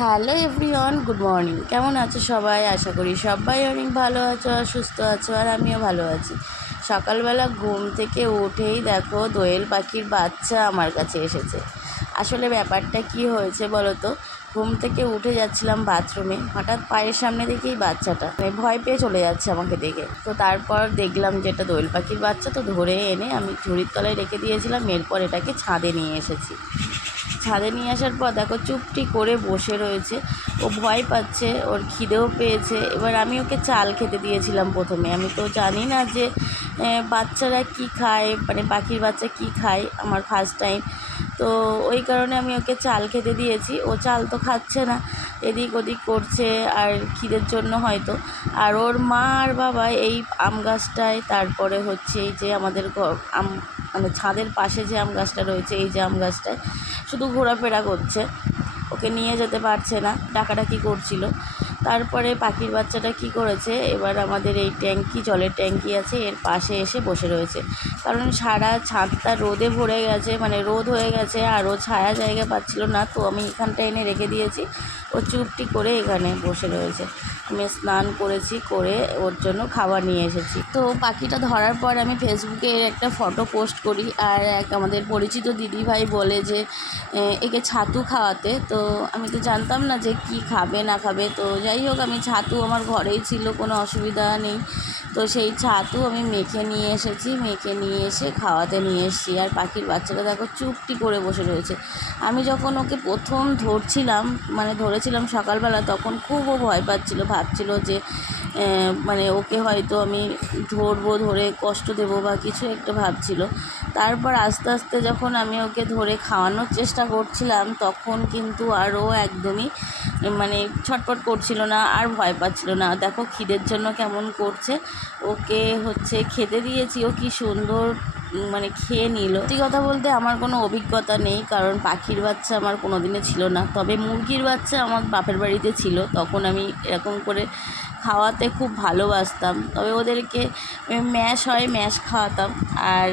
Hello everyone, good morning. কেমন আছো সবাই? আশা করি সবাই অনেক ভালো আছো আর সুস্থ আছো, আর আমিও ভালো আছি। সকালবেলা ঘুম থেকে উঠেই দেখো দোয়েল পাখির বাচ্চা আমার কাছে এসেছে। আসলে ব্যাপারটা কি হয়েছে বলো তো, ঘুম থেকে উঠে যাচ্ছিলাম বাথরুমে, হঠাৎ পায়ের সামনে দেখেই বাচ্চাটা ভয় পেয়ে চলে যাচ্ছে আমাকে দেখে। তো তারপর দেখলাম যে এটা দোয়েল পাখির বাচ্চা, তো ধরে এনে আমি ঝুড়ির তলায় রেখে দিয়েছিলাম। এরপর এটাকে ছাদে নিয়ে এসেছি। ছাদে নিয়ে আসার পর দেখো চুপটি করে বসে রয়েছে। ও ভয় পাচ্ছে, ওর খিদেও পেয়েছে। এবার আমি ওকে চাল খেতে দিয়েছিলাম প্রথমে। আমি তো জানি না যে বাচ্চারা কি খায়, মানে পাখির বাচ্চা কি খায়, আমার ফার্স্ট টাইম। তো ওই কারণে আমি ওকে চাল খেতে দিয়েছি। ও চাল তো খাচ্ছে না, এদিক ওদিক করছে, আর খিদের জন্য হয়তো। আর ওর মা আর বাবা এই আম গাছটায়, তারপরে হচ্ছে এই যে আমাদের আম, মানে ছাদের পাশে যে আম গাছটা রয়েছে, এই যে আম গাছটায় শুধু ঘোরাফেরা করছে। ওকে নিয়ে যেতে পারছে না, ডাকাডাকি করছিল। তারপরে পাখির বাচ্চাটা কি করেছে, এবার আমাদের এই ট্যাঙ্কি, জলের ট্যাঙ্কি আছে, এর পাশে এসে বসে রয়েছে। কারণ সারা ছাদটা রোদে ভরে গেছে, মানে রোদ হয়ে গেছে, আর ও ছায়া জায়গা পাচ্ছিল না। তো আমি এখানটা এনে রেখে দিয়েছি। ও চুপটি করে এখানে বসে রয়েছে। আমি স্নান করেছি, করে ওর জন্য খাবার নিয়ে এসেছি। তো পাখিটা ধরার পর আমি ফেসবুকে এর একটা ফটো পোস্ট করি, আর এক আমাদের পরিচিত দিদিভাই বলে যে একে ছাতু খাওয়াতে। তো আমি তো জানতাম না যে কি খাবে না খাবে। তো যাই হোক, আমি ছাতু আমার ঘরেই ছিল, কোনো অসুবিধা নেই। তো সেই ছাতু আমি মেখে নিয়ে এসেছি, মেখে নিয়ে এসে খাওয়াতে নিয়ে এসেছি। আর পাখির বাচ্চাটা দেখো চুপটি করে বসে রয়েছে। আমি যখন ওকে প্রথম ধরছিলাম, মানে ধরেছিলাম সকালবেলা, তখন খুব ও ভয় পাচ্ছিল, ভাবছিল যে মানে ওকে হয়তো আমি ধরবো, ধরে কষ্ট দেবো বা কিছু একটা ভাবছিল। তারপর আস্তে আস্তে যখন আমি ওকে ধরে খাওয়ানোর চেষ্টা করছিলাম, তখন কিন্তু আরও একদমই মানে ছটফট করছিল না, আর ভয় পাচ্ছিল না। দেখো খিদের জন্য কেমন করছে। ওকে হচ্ছে খেতে দিয়েছি, ও কি সুন্দর মানে খেয়ে নিল। সত্যি কথা বলতে আমার কোনো অভিজ্ঞতা নেই, কারণ পাখির বাচ্চা আমার কোনো দিনে ছিল না। তবে মুরগির বাচ্চা আমার বাপের বাড়িতে ছিল, তখন আমি এরকম করে খাওয়াতে খুব ভালোবাসতাম। তবে ওদেরকে ম্যাশ হয়, ম্যাশ খাওয়াতাম। আর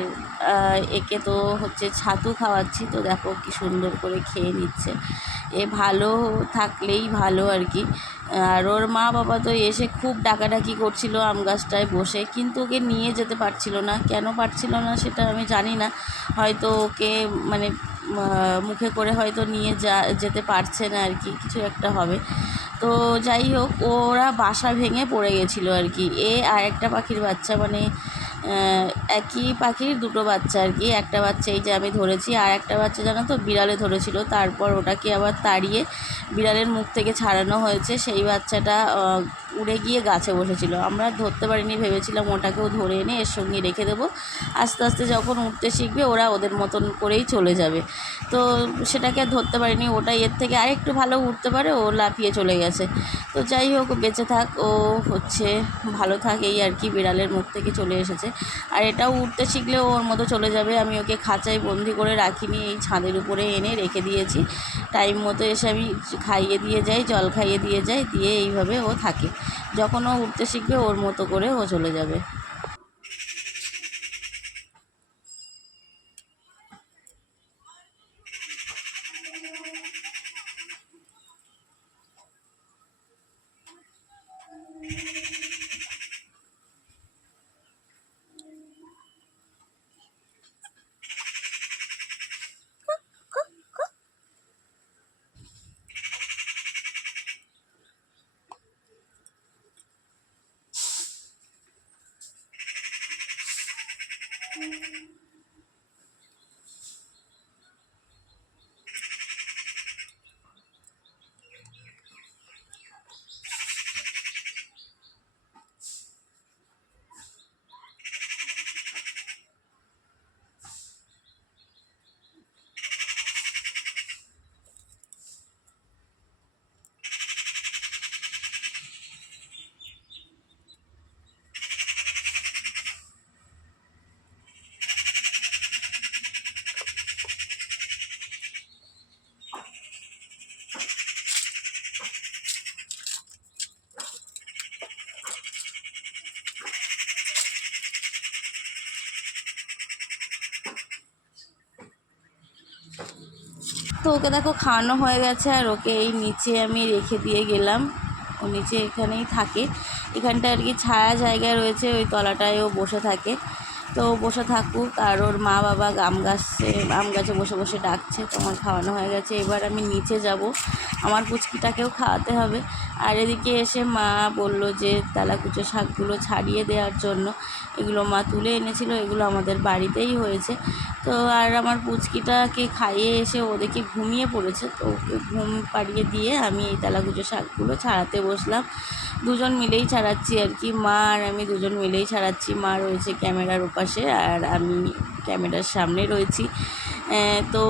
একে তো হচ্ছে ছাতু খাওয়াচ্ছি। তো দেখো কি সুন্দর করে খেয়ে নিচ্ছে। এ ভালো থাকলেই ভালো আর কি। আর ওর মা বাবা তো এসে খুব ডাকাডাকি করছিল আম গাছটায় বসে, কিন্তু ওকে নিয়ে যেতে পারছিল না। কেন পারছিল না সেটা আমি জানি না। হয়তো ওকে মানে মুখে করে হয়তো নিয়ে যেতে পারছে না আর কি, কিছু একটা হবে। তো যাই হোক, ওরা বাসা ভেঙে পড়ে গেছিলো আর কি। আর একটা পাখির বাচ্চা, মানে একই পাখির দুটো বাচ্চা আর কি। একটা বাচ্চা এই যে আমি ধরেছি, আর একটা বাচ্চা জানো তো বিড়ালে ধরেছিল। তারপর ওটাকে আবার তাড়িয়ে বিড়ালের মুখ থেকে ছাড়ানো হয়েছে। সেই বাচ্চাটা উড়ে গিয়ে গাছে বসেছিল। আমরা ধরতে পারিনি, ভেবেছিলাম ওটাকেও ধরে এনে এর সঙ্গে রেখে দেবো। আস্তে আস্তে যখন উঠতে শিখবে, ওরা ওদের মতন করেই চলে যাবে। তো সেটাকে আর ধরতে পারিনি। ওটা এর থেকে আরেকটু ভালো উঠতে পারে, ও লাফিয়ে চলে গেছে। তো যাই হোক, বেঁচে থাক, ও হচ্ছে ভালো থাক, এই আর কি। বিড়ালের মুখ থেকে চলে এসেছে। আর এটাও উঠতে শিখলেও ওর মতো চলে যাবে। আমি ওকে খাঁচায় বন্দি করে রাখিনি, এই ছাদের উপরে এনে রেখে দিয়েছি। টাইম মতো এসে আমি খাইয়ে দিয়ে যাই, জল খাইয়ে দিয়ে যাই, দিয়ে এইভাবে ও থাকে। যখন ও উঠতে শিখবে, ওর মতো করে ও চলে যাবে। তো ওকে দেখো খাওয়ানো হয়ে গেছে, আর ওকে এই নিচে আমি রেখে দিয়ে গেলাম। ও নিচে এখানেই থাকে, এখানটা আর কি ছায়া জায়গায় রয়েছে, ওই তলাটায় ও বসে থাকে। তো বসে থাকুক, আর ওর মা বাবা আম গাছে বসে বসে ডাকছে। তোমার খাওয়ানো হয়ে গেছে, এবার আমি নিচে যাব, আমার পুচকিটাকেও খাওয়াতে হবে। আর এদিকে এসে মা বলল যে তেলাকুচো শাকগুলো ছাড়িয়ে দেওয়ার জন্য। এগুলো মা তুলে এনেছিল, এগুলো আমাদের বাড়িতেই হয়েছে। তো আর আমার পুচকিটাকে খাইয়ে এসে ও দেখি ঘুমিয়ে পড়েছে, তো ওকে ঘুম পাড়িয়ে দিয়ে আমি এই তেলাকুচো শাকগুলো ছাড়াতে বসলাম। দুজন মিলেই ছাড়াচ্ছি আর কি, মা আর আমি দুজন মিলেই ছাড়াচ্ছি। মা রয়েছে ক্যামেরার ওপাশে, আর আমি ক্যামেরার সামনে রয়েছি। তো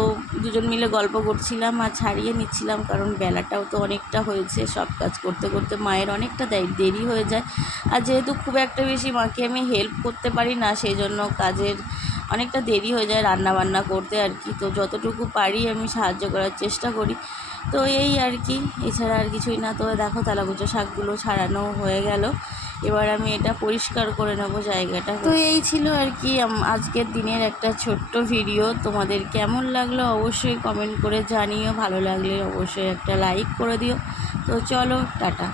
দুজন মিলে গল্প করছিলাম আর ছাড়িয়ে নিচ্ছিলাম, কারণ বেলাটাও তো অনেকটা হয়েছে। সব কাজ করতে করতে মায়ের অনেকটা দেরি হয়ে যায়, আর যেহেতু খুব একটা বেশি মাকে আমি হেল্প করতে পারি না, সেই জন্য কাজের অনেকটা দেরি হয়ে যায় রান্না বান্না করতে আর কি। তো যতটুকু পারি আমি সাহায্য করার চেষ্টা করি, তো এই আর কি, এছাড়া আর কিছুই না। তো দেখো তেলাকুচো শাকগুলো ছাড়ানো হয়ে গেল, এবার আমি এটা পরিষ্কার করে নেব জায়গাটা। তো এই ছিল আর কি আজকের দিনের একটা ছোট্ট ভিডিও। তোমাদের কেমন লাগলো অবশ্যই কমেন্ট করে জানিও, ভালো লাগলে অবশ্যই একটা লাইক করে দিও। তো চলো, টাটা।